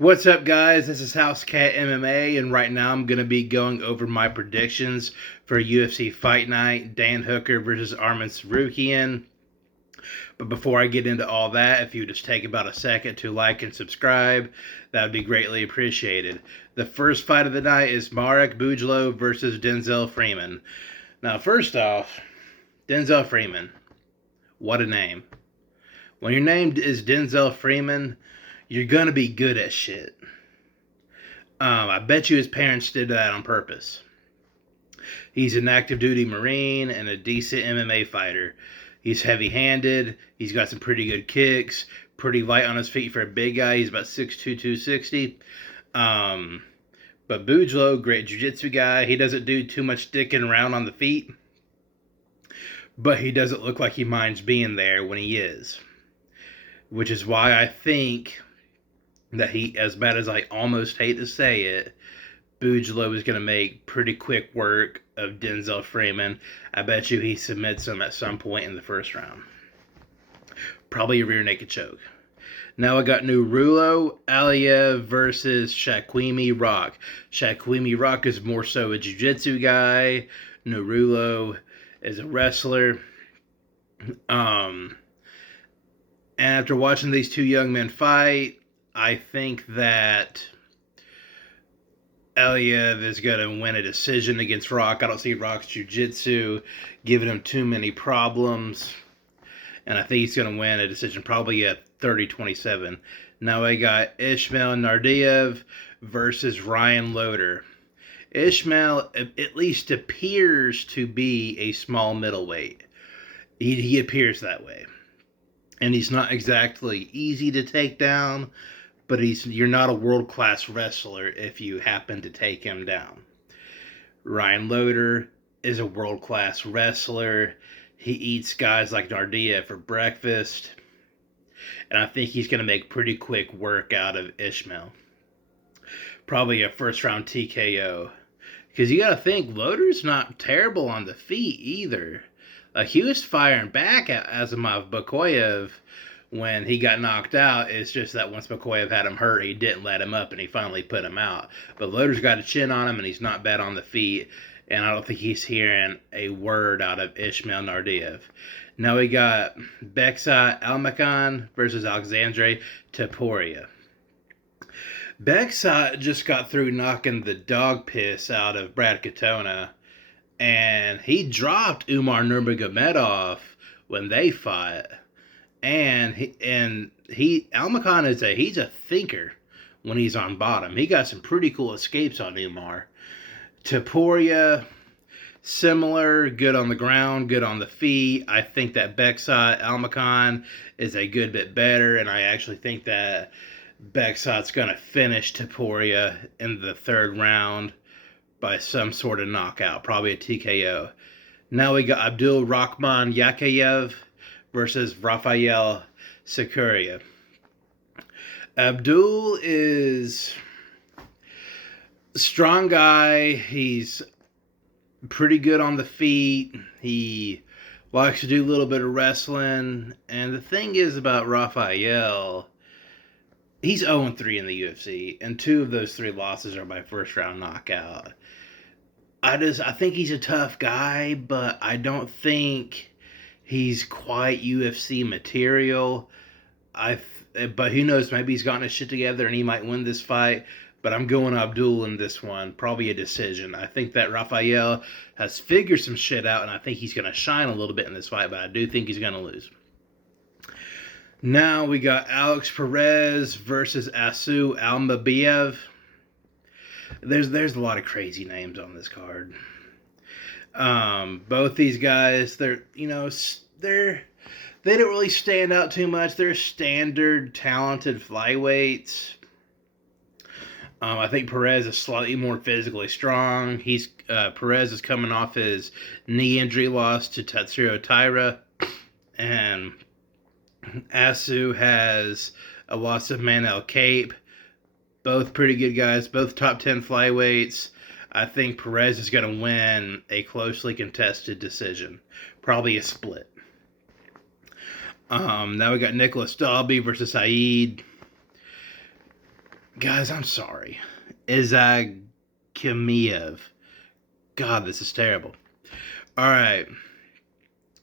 What's up, guys? This is House Cat MMA, and right now I'm going to be going over my predictions for UFC Fight Night, Dan Hooker versus Arman Tsarukyan. But before I get into all that, if you just take about a second to like and subscribe, that would be greatly appreciated. The first fight of the night is Marek Bujlo versus Denzel Freeman. Now, first off, Denzel Freeman. What a name. When your name is Denzel Freeman, you're going to be good at shit. I bet you his parents did that on purpose. He's an active duty Marine and a decent MMA fighter. He's heavy handed. He's got some pretty good kicks. Pretty light on his feet for a big guy. He's about 6'2", 260. But Bujlo, great jiu-jitsu guy. He doesn't do too much dicking around on the feet. But he doesn't look like he minds being there when he is. Which is why I think that he, as bad as I almost hate to say it, Bujlo is going to make pretty quick work of Denzel Freeman. I bet you he submits him at some point in the first round. Probably a rear naked choke. Now I got Nurulo Aliyev versus Shaquemi Rock. Shaquemi Rock is more so a jiu-jitsu guy. Nurulo is a wrestler. And after watching these two young men fight, I think that Aliyev is going to win a decision against Rock. I don't see Rock's jiu-jitsu giving him too many problems. And I think he's going to win a decision probably at 30-27. Now I got Ismail Nardiev versus Ryan Loder. Ismail at least appears to be a small middleweight. He appears that way. And he's not exactly easy to take down, but you're not a world-class wrestler if you happen to take him down. Ryan Loder is a world-class wrestler. He eats guys like Nardiev for breakfast. And I think he's going to make pretty quick work out of Ismail. Probably a first-round TKO. Because you got to think, Loder's not terrible on the feet either. He was firing back at Asimov Bakoyev when he got knocked out. It's just that once Bakoyev had him hurt, he didn't let him up, and he finally put him out. But Loder's got a chin on him, and he's not bad on the feet, and I don't think he's hearing a word out of Ismail Nardiev. Now we got Beksa Almakhan versus Alexandre Topuria. Beksa just got through knocking the dog piss out of Brad Katona, and he dropped Umar Nurmagomedov when they fought. And Almakhan he's a thinker when he's on bottom. He got some pretty cool escapes on Umar. Topuria, similar, good on the ground, good on the feet. I think that Beksa Almakhan is a good bit better, and I actually think that Beksat's going to finish Topuria in the third round by some sort of knockout, probably a TKO. Now we got Abdul Rahman Yakayev versus Rafael Sikuria. Abdul is a strong guy. He's pretty good on the feet. He likes to do a little bit of wrestling. And the thing is about Rafael, he's 0-3 in the UFC, and 2 of those 3 losses are by first round knockout. I think he's a tough guy, but I don't think he's quite UFC material. But who knows? Maybe he's gotten his shit together and he might win this fight. But I'm going Abdul in this one, probably a decision. I think that Rafael has figured some shit out, and I think he's going to shine a little bit in this fight. But I do think he's going to lose. Now we got Alex Perez versus Asu Almabiev. There's a lot of crazy names on this card. Both these guys, they don't really stand out too much. They're standard talented flyweights. I think Perez is slightly more physically strong. Perez is coming off his knee injury loss to Tatsuro Taira, and Asu has a loss of Manel Cape. Both pretty good guys, both top 10 flyweights. I think Perez is going to win a closely contested decision. Probably a split. Now we got Nicholas Dalby versus Saeed. Guys, I'm sorry. Izagimiev. God, this is terrible. All right.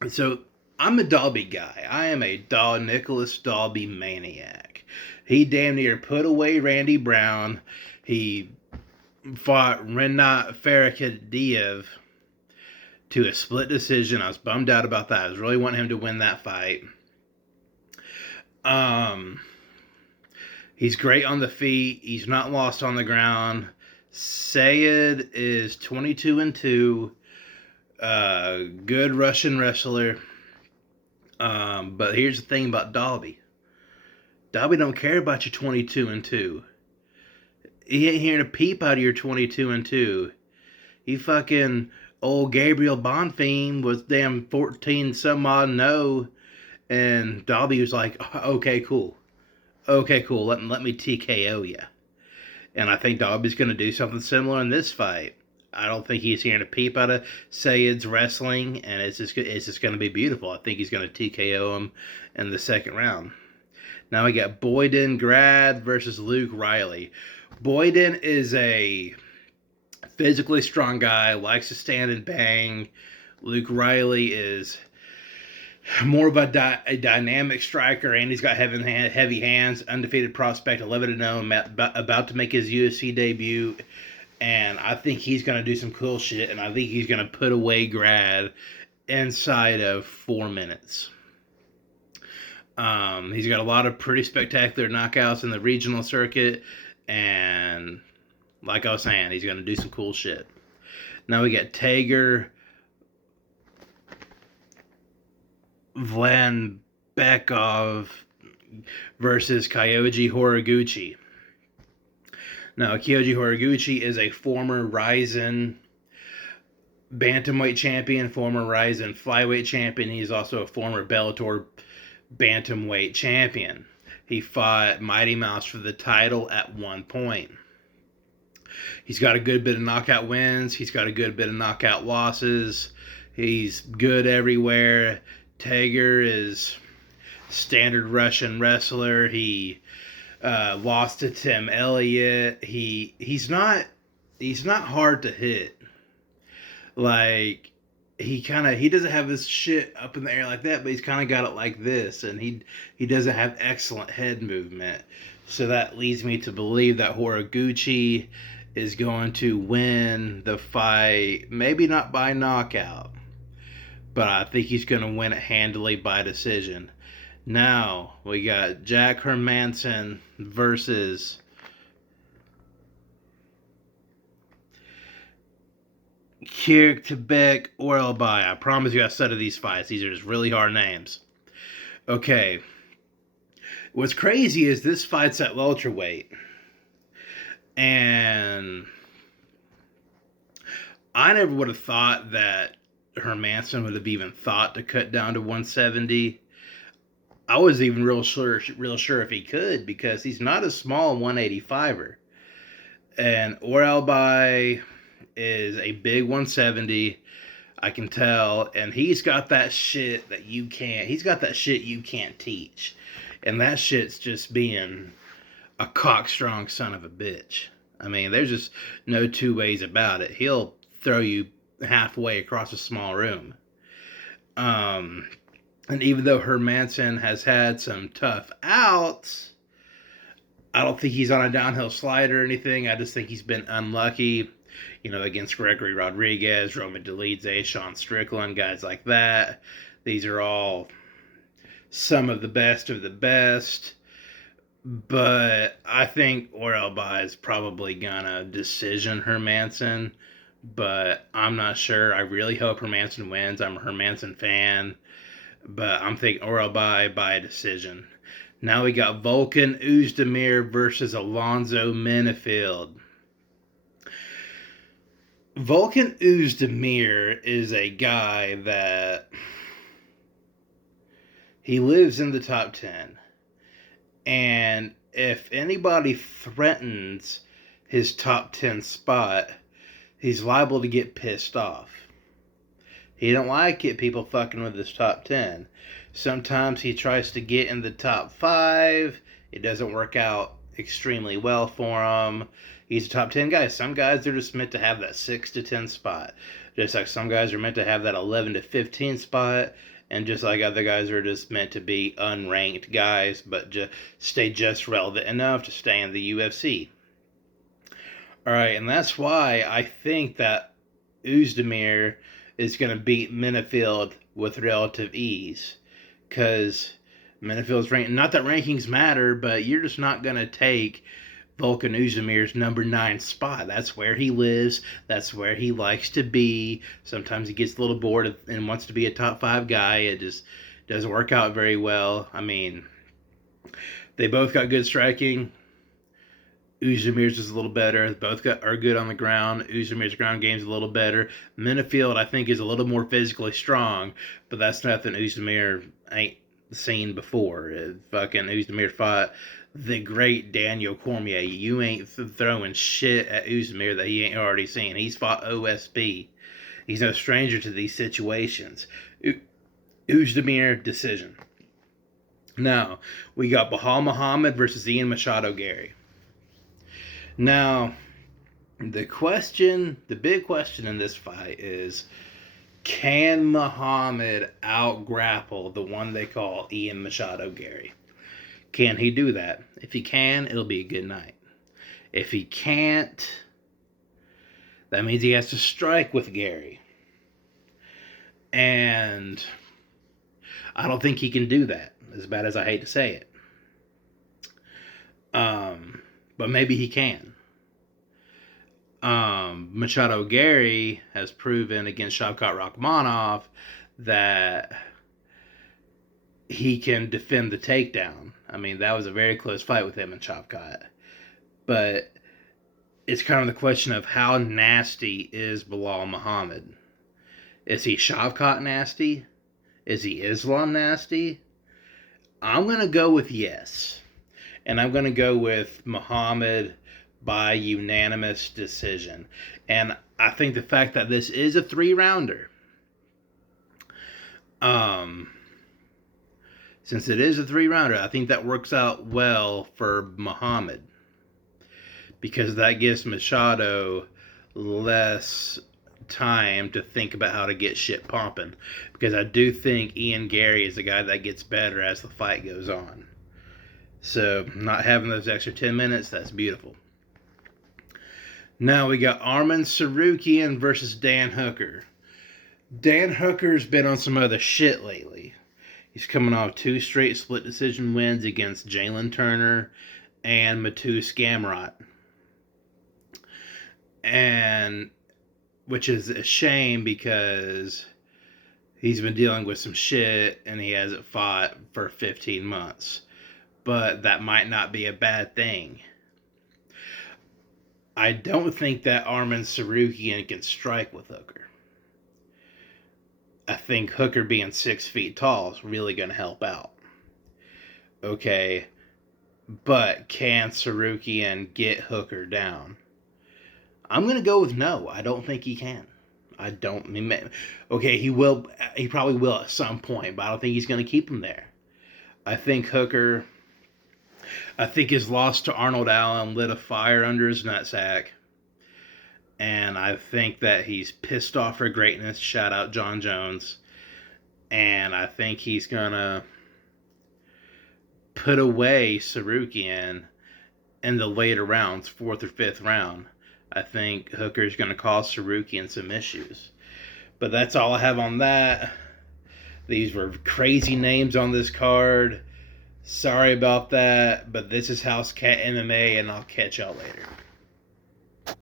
So I'm a Dalby guy. I am a Nicholas Dalby maniac. He damn near put away Randy Brown. He fought Renat Farakadiev to a split decision. I was bummed out about that. I was really wanting him to win that fight. He's great on the feet. He's not lost on the ground. Sayed is 22-2. Good Russian wrestler. But here's the thing about Dalby. Dalby don't care about your 22-2. He ain't hearing a peep out of your 22-2. He fucking old Gabriel Bonfim was damn 14 some odd no, and Dalby was like, okay, cool. Let me TKO you. And I think Dalby's going to do something similar in this fight. I don't think he's hearing a peep out of Sayed's wrestling, and it's just going to be beautiful. I think he's going to TKO him in the second round. Now we got Boyden Grad versus Luke Riley. Boyden is a physically strong guy, likes to stand and bang. Luke Riley is more of a dynamic striker, and he's got heavy hands. Undefeated prospect, 11-0, about to make his UFC debut. And I think he's going to do some cool shit, and I think he's going to put away Grad inside of 4 minutes. He's got a lot of pretty spectacular knockouts in the regional circuit, and like I was saying, he's going to do some cool shit. Now we got Tager Vlanbekov versus Kyoji Horiguchi. Now, Kyoji Horiguchi is a former Ryzen bantamweight champion, former Ryzen flyweight champion. He's also a former Bellator bantamweight champion. He fought Mighty Mouse for the title at one point. He's got a good bit of knockout wins. He's got a good bit of knockout losses. He's good everywhere. Tager is standard Russian wrestler. He lost to Tim Elliott. He's not hard to hit. Like he doesn't have his shit up in the air like that, but he's kind of got it like this, and he doesn't have excellent head movement. So that leads me to believe that Horiguchi is going to win the fight, maybe not by knockout, but I think he's going to win it handily by decision. Now, we got Jack Hermansson versus Kirktabek Orelbai. I promise you I studied these fights. These are just really hard names. Okay. What's crazy is this fight's at welterweight. And I never would have thought that Hermansson would have even thought to cut down to 170. I was even real sure if he could, because he's not a small 185er. And Orelbai is a big 170. I can tell, and he's got that shit that you can't. He's got that shit you can't teach, and that shit's just being a cockstrong son of a bitch. I mean, there's just no two ways about it. He'll throw you halfway across a small room. And even though Hermansson has had some tough outs, I don't think he's on a downhill slide or anything. I just think he's been unlucky, against Gregory Rodriguez, Roman Dolidze, Sean Strickland, guys like that. These are all some of the best of the best. But I think Orelbai is probably gonna decision Hermansson, but I'm not sure. I really hope Hermansson wins. I'm a Hermansson fan, but I'm thinking Orelbai by decision. Now we got Volkan Oezdemir versus Alonzo Menifield. Volkan Oezdemir is a guy that he lives in the top 10. And if anybody threatens his top 10 spot, he's liable to get pissed off. He don't like it, people fucking with his top 10. Sometimes he tries to get in the top 5. It doesn't work out extremely well for him. He's a top 10 guy. Some guys are just meant to have that 6 to 10 spot. Just like some guys are meant to have that 11 to 15 spot. And just like other guys are just meant to be unranked guys, but just stay just relevant enough to stay in the UFC. Alright, and that's why I think that Oezdemir is going to beat Menifield with relative ease. Because Menifield's ranked, not that rankings matter, but you're just not going to take Volkan Oezdemir's number 9 spot. That's where he lives. That's where he likes to be. Sometimes he gets a little bored and wants to be a top 5 guy. It just doesn't work out very well. I mean, they both got good striking. Oezdemir's is a little better. Both are good on the ground. Oezdemir's ground game's a little better. Menifield, I think, is a little more physically strong, but that's nothing Oezdemir ain't seen before. Fucking Oezdemir fought the great Daniel Cormier. You ain't throwing shit at Oezdemir that he ain't already seen. He's fought OSP. He's no stranger to these situations. Oezdemir decision. Now, we got Bahal Muhammad versus Ian Machado Gary. Now, the big question in this fight is, can Muhammad out-grapple the one they call Ian Machado Gary? Can he do that? If he can, it'll be a good night. If he can't, that means he has to strike with Gary. And I don't think he can do that, as bad as I hate to say it. But maybe he can. Machado Gary has proven against Shavkat Rakhmonov that he can defend the takedown. I mean, that was a very close fight with him and Shavkat. But it's kind of the question of how nasty is Belal Muhammad? Is he Shavkat nasty? Is he Islam nasty? I'm going to go with yes. And I'm going to go with Muhammad by unanimous decision. And I think the fact that this is a 3-rounder, since it is a 3-rounder, I think that works out well for Muhammad. Because that gives Machado less time to think about how to get shit pumping. Because I do think Ian Gary is a guy that gets better as the fight goes on. So, not having those extra 10 minutes, that's beautiful. Now we got Arman Tsarukyan versus Dan Hooker. Dan Hooker's been on some other shit lately. He's coming off 2 straight split decision wins against Jalen Turner and Matus Gamrot. And, which is a shame because he's been dealing with some shit and he hasn't fought for 15 months. But that might not be a bad thing. I don't think that Arman Tsarukyan can strike with Hooker. I think Hooker being 6 feet tall is really going to help out. Okay, but can Tsarukyan get Hooker down? I'm going to go with no. I don't think he can. Okay, he will. He probably will at some point, but I don't think he's going to keep him there. I think his loss to Arnold Allen lit a fire under his nutsack. And I think that he's pissed off for greatness. Shout out John Jones. And I think he's going to put away Tsarukyan in the later rounds, 4th or 5th round. I think Hooker's going to cause Tsarukyan some issues. But that's all I have on that. These were crazy names on this card. Sorry about that, but this is House Cat MMA, and I'll catch y'all later.